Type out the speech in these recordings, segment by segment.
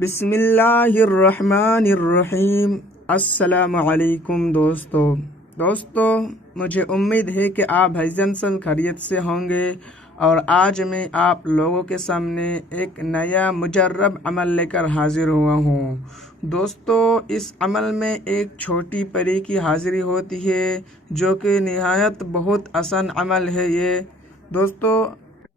बिस्मिल्लाहिर्रहमानिर्रहीम। अस्सलामुअलैकुम दोस्तों, मुझे उम्मीद है कि आप भाईजान सब खैरियत से होंगे। और आज मैं आप लोगों के सामने एक नया मुजर्रब अमल लेकर हाजिर हुआ हूँ। दोस्तों, इस अमल में एक छोटी परी की हाजिरी होती है, जो कि निहायत बहुत आसान अमल है। ये दोस्तों,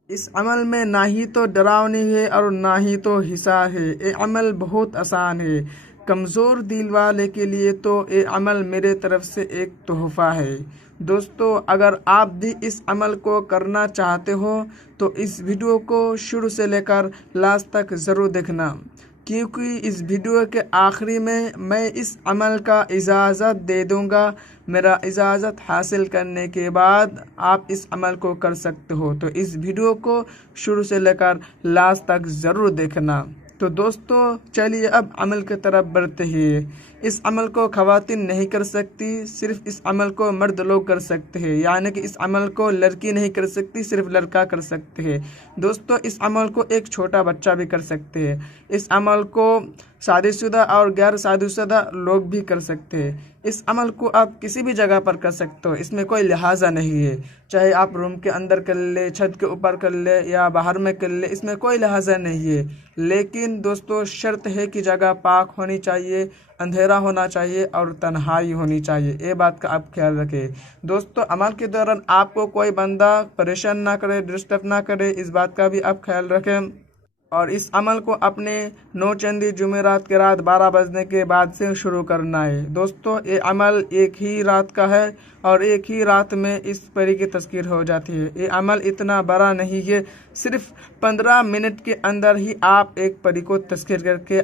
इस अमल में ना ही तो डरावनी है और ना ही तो हिंसा है। ये अमल बहुत आसान है। कमज़ोर दिल वाले के लिए तो ये अमल मेरे तरफ से एक तोहफ़ा है। दोस्तों, अगर आप भी इस अमल को करना चाहते हो तो इस वीडियो को शुरू से लेकर लास्ट तक ज़रूर देखना, क्योंकि इस वीडियो के आखिरी में मैं इस अमल का इजाज़त दे दूंगा। मेरा इजाज़त हासिल करने के बाद आप इस अमल को कर सकते हो। तो इस वीडियो को शुरू से लेकर लास्ट तक ज़रूर देखना। तो दोस्तों, चलिए अब अमल की तरफ बढ़ते हैं। इस अमल को ख़वातीन नहीं कर सकती, सिर्फ इस अमल को मर्द लोग कर सकते हैं। यानी कि इस अमल को लड़की नहीं कर सकती, सिर्फ लड़का कर सकते हैं। दोस्तों, इस अमल को एक छोटा बच्चा भी कर सकते हैं। इस अमल को शादीशुदा और गैर शादीशुदा लोग भी कर सकते हैं। इस अमल को आप किसी भी जगह पर कर सकते हो, इसमें कोई लिहाजा नहीं है। चाहे आप रूम के अंदर कर ले, छत के ऊपर कर ले या बाहर में कर ले, इसमें कोई लिहाजा नहीं है। लेकिन दोस्तों, शर्त है कि जगह पाक होनी चाहिए, अंधेरा होना चाहिए और तन्हाई होनी चाहिए। ये बात का आप ख्याल रखें। दोस्तों, अमल के दौरान आपको कोई बंदा परेशान ना करे, डिस्टर्ब ना करे, इस बात का भी आप ख्याल रखें। और इस अमल को अपने 9 चंदी जुमेरात के रात 12 बजने के बाद से शुरू करना है। दोस्तों, ये अमल एक ही रात का है और एक ही रात में इस परी की तस्कीर हो जाती है। ये अमल इतना बड़ा नहीं है, सिर्फ 15 मिनट के अंदर ही आप एक परी को तस्कीर करके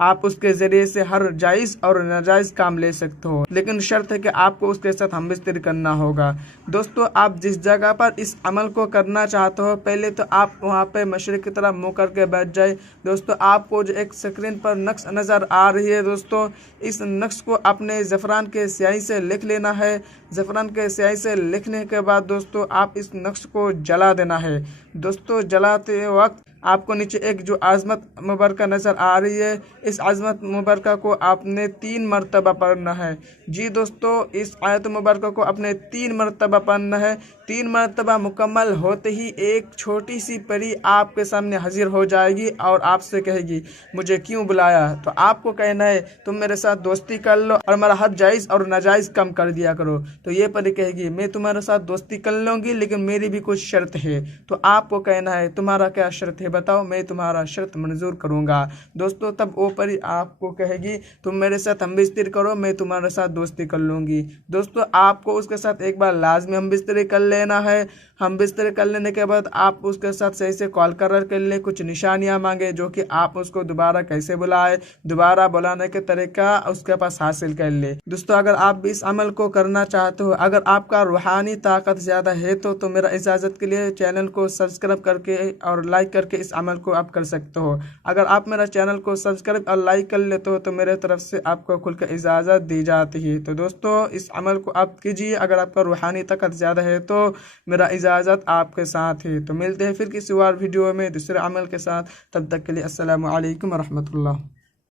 आप उसके ज़रिए से हर जायज़ और नाजायज़ काम ले सकते हो। लेकिन शर्त है कि आपको उसके साथ हमबिस्तरी करना होगा। दोस्तों, आप जिस जगह पर इस अमल को करना चाहते हो, पहले तो आप वहां पे मशरिक़ की तरफ मुँह करके बैठ जाए। दोस्तों, आपको जो एक स्क्रीन पर नक्श नज़र आ रही है, दोस्तों, इस नक्श को अपने ज़फ़रान के स्याही से लिख लेना है। ज़फ़रान के स्याही से लिखने के बाद दोस्तों, आप इस नक्श को जला देना है। दोस्तों, जलाते वक्त आपको नीचे एक जो आज़मत मुबारका नज़र आ रही है, इस आज़मत मुबारका को आपने 3 मरतबा पढ़ना है। जी दोस्तों, इस आयत मुबारका को आपने 3 मरतबा पढ़ना है। 3 मरतबा मुकम्मल होते ही एक छोटी सी परी आपके सामने हाजिर हो जाएगी और आपसे कहेगी, मुझे क्यों बुलाया? तो आपको कहना है, तुम मेरे साथ दोस्ती कर लो और मेरा हर जायज़ और नाजायज़ कम कर दिया करो। तो ये परी कहेगी, मैं तुम्हारे साथ दोस्ती कर लूँगी, लेकिन मेरी भी कुछ शर्त है। तो आपको कहना है, तुम्हारा क्या शर्त है बताओ, मैं तुम्हारा शर्त मंजूर करूँगा। दोस्तों, तब वो परी आपको कहेगी, तुम मेरे साथ हमबिस्तरी करो, मैं तुम्हारे साथ दोस्ती कर लूँगी। दोस्तों, आपको उसके साथ एक बार लाजमी हमबिस्तरी कर लेना है। हमबिस्तरी कर लेने के बाद आप उसके साथ सही से कॉल कर ले, कुछ निशानियाँ मांगे जो कि आप उसको दोबारा कैसे बुलाए, दोबारा बुलाने के तरीका उसके पास हासिल कर ले। दोस्तों, अगर आप भी इस अमल को करना चाहते हो, अगर आपका रूहानी ताकत ज़्यादा है तो मेरा इजाज़त के लिए चैनल को सब्सक्राइब करके और लाइक करके इस अमल को आप कर सकते हो। अगर आप मेरा चैनल को सब्सक्राइब और लाइक कर लेते हो तो मेरे तरफ से आपको खुलकर इजाज़त दी जाती है। तो दोस्तों, इस अमल को आप कीजिए। अगर आपका रूहानी ताकत ज़्यादा है तो मेरा इजाज़त आपके साथ है। तो मिलते हैं फिर किसी और वीडियो में दूसरे अमल के साथ। तब तक के लिए अस्सलामु अलैकुम व रहमतुल्लाह।